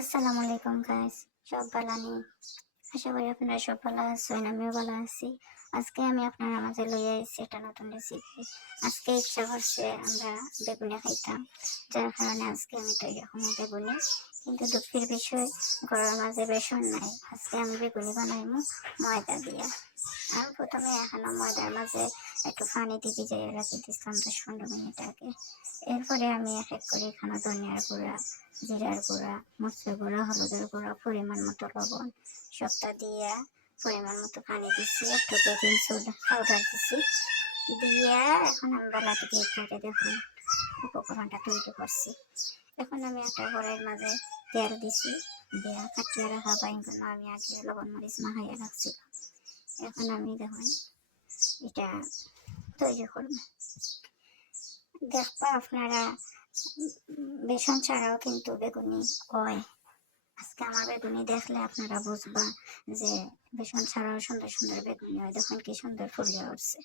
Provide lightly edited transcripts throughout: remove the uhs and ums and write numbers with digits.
আসসালামু আলাইকুম গাইস, সব ভালো নেই। আশা করি আপনারা সব ভালো আছেন, আমিও ভালো আছি। আজকে আমি আপনার মাঝে লইয়া এসেছি একটা নতুন রেসিপি। আজকে ইচ্ছা করছে আমরা বেগুনি খাইতাম, যার কারণে আজকে আমি তৈরি করবো বেগুনি। কিন্তু দুঃখের বিষয়, ঘরের মাঝে বেসন নাই। আজকে আমি বেগুনি বানাইমু ময়দা দিয়া। আমি প্রথমে এখানে ময়দার মাঝে একটু পানি দিয়ে ভিজাইয়া রাখি দিচ্ছিলাম 10-15 মিনিট আগে। এরপরে আমি এক এক করে এখানে ধনিয়ার গুঁড়া, জিরার গুঁড়া, মরিচের গুঁড়া, হলুদের গুঁড়া, পরিমাণ মতো লবণ সবটা দিয়ে পরিমাণ মতো পানি দিচ্ছি, একটু বেকিং সোডা পাউডার দিচ্ছি দিয়ে এখন আমি বেলা থেকে প্লেটে দেখুন উপকরণটা তৈরি করছি। এখন আমি একটা কড়াইয়ের মাঝে তেল দিছি, দিয়ে কাটিয়ে রাখা বাইগুলো আমি আগে লবণ মরিচ মাখাইয়া রাখছিলাম। এখন আমি দেখুন এটা তৈরি করব। দেখবা আপনারা বেসন ছাড়াও কিন্তু বেগুনি হয়। আজকে আমার বেগুনি দেখলে আপনারা বুঝবা যে বেসন ছাড়াও সুন্দর সুন্দর বেগুনি হয়। দেখুন কি সুন্দর ফুলে উঠছে।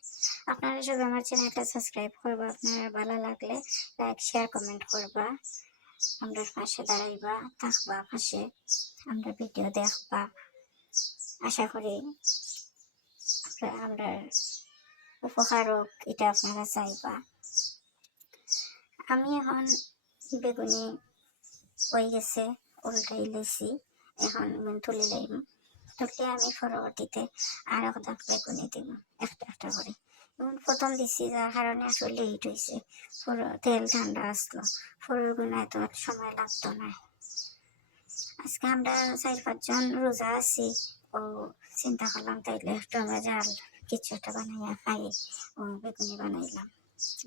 আপনারা সবাই আমার চ্যানেলটা সাবস্ক্রাইব করবা, আপনারা ভালো লাগলে লাইক শেয়ার কমেন্ট করবা, আমরা পাশে দাঁড়াইবা থাকবা, পাশে আমরা ভিডিও দেখবা। আশা করি আমরা উপকার হোক, এটা আপনারা চাইবা। আমি এখন বেগুনি হয়ে গেছে, উল্টাই লেছি। এখন তুলে লাইব, তুলে আমি পরবর্তীতে আর এক বেগুনি দিব একটা একটা করে। এবং প্রথম দিছি যার কারণে একটু লেট হয়েছে, পুরো তেল ঠান্ডা আসলো, পুরোর গুনায় তো সময় লাগতো না। আজকে আমরা 4-5 জন রোজা আছি, ও চিন্তা করলাম তাইলে একটু আমরা জাল কিছু একটা বানাইয়া খাই, ও বেগুনি বানাইলাম।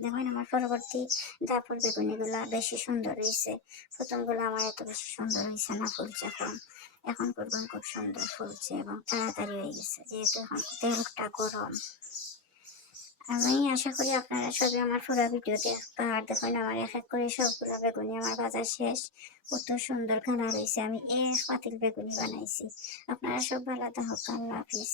দেখুন আমার পরবর্তী জাফর বেগুনিগুলা বেশি সুন্দর হয়েছে। প্রথমগুলো আমার এত বেশি সুন্দর হয়েছে না, ফুলছে কম। এখন করবেন খুব সুন্দর ফুলছে এবং তাড়াতাড়ি হয়ে গেছে, যেহেতু এখন তেলটা গরম। আমি আশা করি আপনারা সবাই আমার পুরো ভিডিও দেখবেন। আর দেখুন আমার এক এক করে সবগুলো বেগুনি আমার ভাজা শেষ। কত সুন্দর কালার হয়েছে। আমি এক পাতিল বেগুনি বানাইছি। আপনারা সব ভালো থাকুন, আল্লাহ হাফিজ।